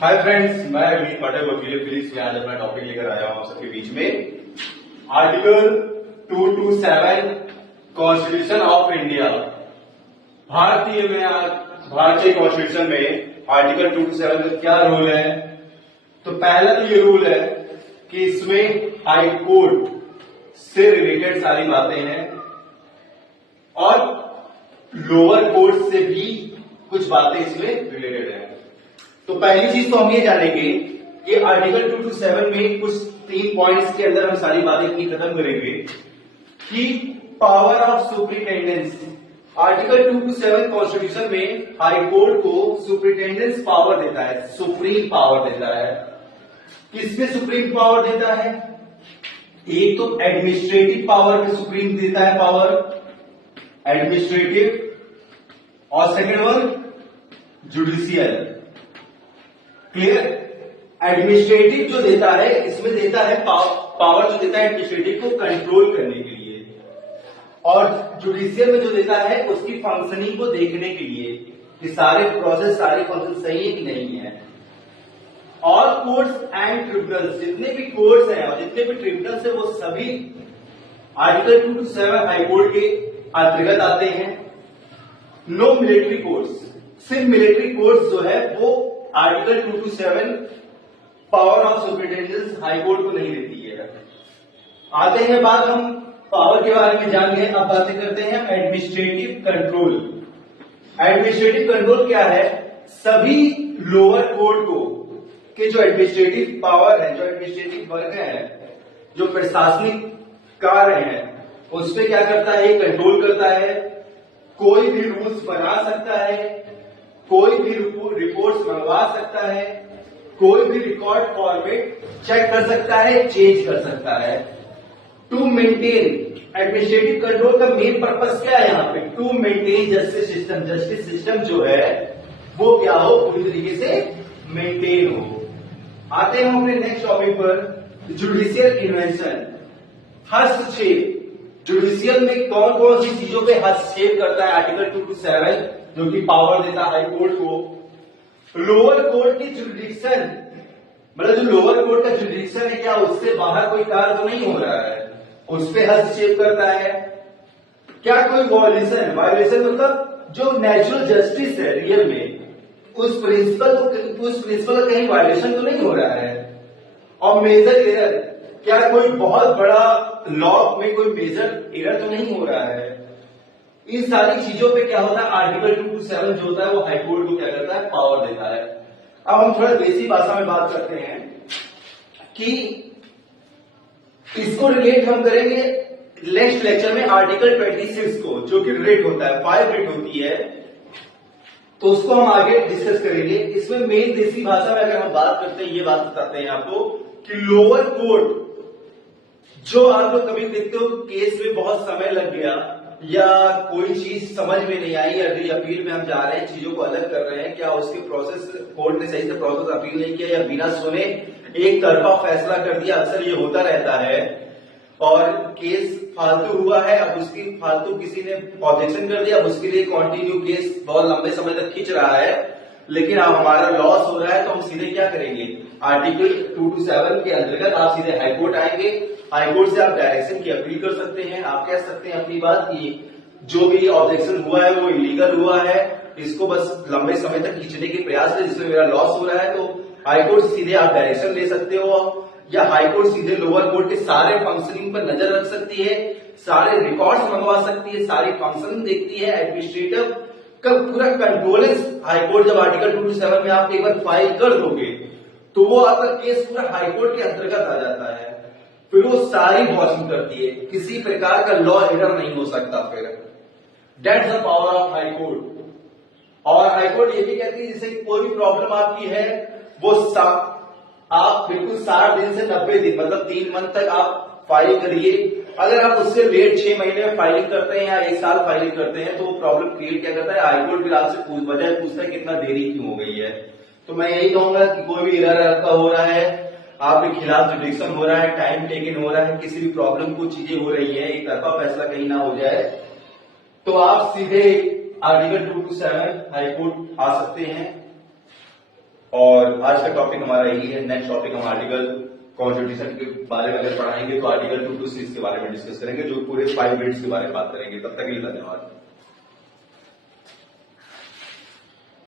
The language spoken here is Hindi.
हाय फ्रेंड्स, मैं विनीत पाठक वकील फिजिक्स में आज अपना टॉपिक लेकर आया हूं आप सबके बीच में। Article 227 constitution of India. भारतीय कॉन्स्टिट्यूशन में आर्टिकल 227 का क्या रूल है? तो पहला तो ये रूल है कि इसमें हाई कोर्ट से रिलेटेड सारी बातें हैं और लोअर कोर्ट से भी कुछ बातें इसमें रिलेटेड है। तो पहली चीज तो हम ये जानेंगे कि आर्टिकल 227 में कुछ 3 पॉइंट्स के अंदर हम सारी बातें इतनी खत्म करेंगे कि power of superintendence. Article 227 constitution में हाई कोर्ट को सुपरिटेंडेंस पावर देता है, सुप्रीम पावर देता है। किसमें सुप्रीम पावर देता है? एक तो एडमिनिस्ट्रेटिव पावर में सुप्रीम देता है पावर, एडमिनिस्ट्रेटिव, और second one judicial. Clear? Administrative जो देता है, इसमें देता है पावर जो देता है एडमिनिस्ट्रेटिव को कंट्रोल करने के लिए, और जुडिशियल में जो देता है उसकी फंक्शनिंग को देखने के लिए कि सारे प्रोसेस सारे फंक्शन सही है कि नहीं है। ऑल कोर्ट्स एंड ट्रिब्यूनल्स, जितने भी कोर्ट्स हैं और जितने भी ट्रिब्यूनल्स है वो सभी आर्टिकल 227 हाई कोर्ट के अंतर्गत आते हैं। नो मिलिट्री कोर्ट्स, सिर्फ मिलिट्री कोर्ट्स जो है वो article 227 power of superintendence high court को नहीं देती है। आते हैं बात, हम पावर के बारे में जान गए, अब बातें करते हैं एडमिनिस्ट्रेटिव कंट्रोल। एडमिनिस्ट्रेटिव कंट्रोल क्या है? सभी लोअर कोर्ट को के जो एडमिनिस्ट्रेटिव पावर है, जो एडमिनिस्ट्रेटिव वर्क है, जो प्रशासनिक कार्य है, उस पर क्या करता है? कंट्रोल करता है। कोई भी रूल्स बना सकता है, कोई भी रिपोर्ट्स मंगवा सकता है, कोई भी रिकॉर्ड फॉर्मेट चेक कर सकता है, चेंज कर सकता है। टू मेंटेन, एडमिनिस्ट्रेटिव कंट्रोल का मेन पर्पस क्या है यहाँ पे? To maintain justice system. Justice system जो है वो क्या हो? पूरी तरीके से मेंटेन हो। आते हैं हम अपने नेक्स्ट टॉपिक पर, जुडिशियल इन्वेंशन, हस्तक्षेप। जुडिशियल में कौन कौन सी चीजों पे हस्तक्षेप करता है आर्टिकल 227, जो कि पावर देता है हाई कोर्ट को? लोअर कोर्ट की जुडिक्शन, मतलब जो लोअर कोर्ट का जुडिक्शन है, क्या उससे बाहर कोई कार्य तो नहीं हो रहा है, उस पर हस्तक्षेप करता है। क्या कोई वायलेशन मतलब जो नेचुरल जस्टिस है रियल में, उस प्रिंसिपल का कहीं वायलेशन तो नहीं हो रहा है। और मेजर एरर, क्या कोई बहुत बड़ा लॉ में कोई मेजर एरर तो नहीं हो रहा है। इन सारी चीजों पे क्या होता है? आर्टिकल 227 जो होता है वो हाईकोर्ट को क्या करता है? पावर देता है। अब हम थोड़ा देसी भाषा में बात करते हैं कि इसको रिलेट हम करेंगे नेक्स्ट लेक्चर में आर्टिकल 26 को, जो कि रेट होता है, 5 रेट होती है, तो उसको हम आगे डिस्कस करेंगे। इसमें मेन देसी भाषा में अगर हम बात करते हैं, ये बात बताते हैं आपको कि लोअर कोर्ट, जो आप लोग कभी देखते हो केस में बहुत समय लग गया या कोई चीज समझ में नहीं आई, या अपील में हम जा रहे हैं, चीजों को अलग कर रहे हैं, क्या उसके प्रोसेस कोर्ट ने सही से प्रोसेस अपील नहीं किया, या बिना सुने एक तरफा फैसला कर दिया, अक्सर ये होता रहता है। और केस फालतू हुआ है, अब उसकी फालतू किसी ने ऑब्जेक्शन कर दिया, अब उसके लिए कंटिन्यू केस बहुत लंबे समय तक खींच रहा है, लेकिन अब हमारा लॉस हो रहा है, तो हम सीधे क्या करेंगे? आर्टिकल 227 के अंतर्गत आप सीधे हाईकोर्ट आएंगे। हाईकोर्ट से आप डायरेक्शन की अपील कर सकते हैं, आप कह सकते हैं अपनी बात की जो भी ऑब्जेक्शन हुआ है वो इलीगल हुआ है, इसको बस लंबे समय तक खींचने के प्रयास है जिसमें मेरा लॉस हो रहा है। तो हाईकोर्ट सीधे आप डायरेक्शन ले सकते हो, या हाईकोर्ट सीधे लोअर कोर्ट के सारे फंक्शनिंग पर नजर रख सकती है, सारे रिकॉर्ड्स मंगवा सकती है, सारी फंक्शन देखती है। एडमिनिस्ट्रेटिव का पूरा कंट्रोलेंस हाईकोर्ट, जब आर्टिकल 227 में आप एक बार फाइल कर दोगे तो वो आपका केस पूरा हाईकोर्ट के अंतर्गत आ जाता है, फिर वो सारी वॉचिंग करती है, किसी प्रकार का लॉ एरर नहीं हो सकता। फिर that's the power of high court. और हाईकोर्ट ये भी कहती है जैसे कोई भी प्रॉब्लम आपकी है वो आप बिल्कुल 60 दिन से 90 दिन, मतलब 3 मंथ तक आप फाइल करिए। अगर आप उससे लेट 6 महीने में फाइलिंग करते हैं या 1 साल फाइलिंग करते हैं तो वो प्रॉब्लम क्रिएट क्या करता है? हाईकोर्ट फिर आपसे वजह पूछता है कितना देरी क्यों हो गई है। तो मैं यही कहूंगा कि कोई भी एरर आपका हो रहा है, आपके खिलाफ जुडिक्शन हो रहा है, टाइम टेकन हो रहा है, किसी भी प्रॉब्लम को चीजें हो रही है, एक तरफा फैसला कहीं ना हो जाए, तो आप सीधे आर्टिकल 227 हाईकोर्ट आ सकते हैं। और आज का टॉपिक हमारा यही है। नेक्स्ट टॉपिक हम आर्टिकल कॉन्स्टिट्यूशन के बारे में अगर पढ़ाएंगे तो आर्टिकल 2 to 6 के बारे में डिस्कस करेंगे, जो पूरे 5 मिनट्स के बारे में बात करेंगे। तब तक के लिए धन्यवाद।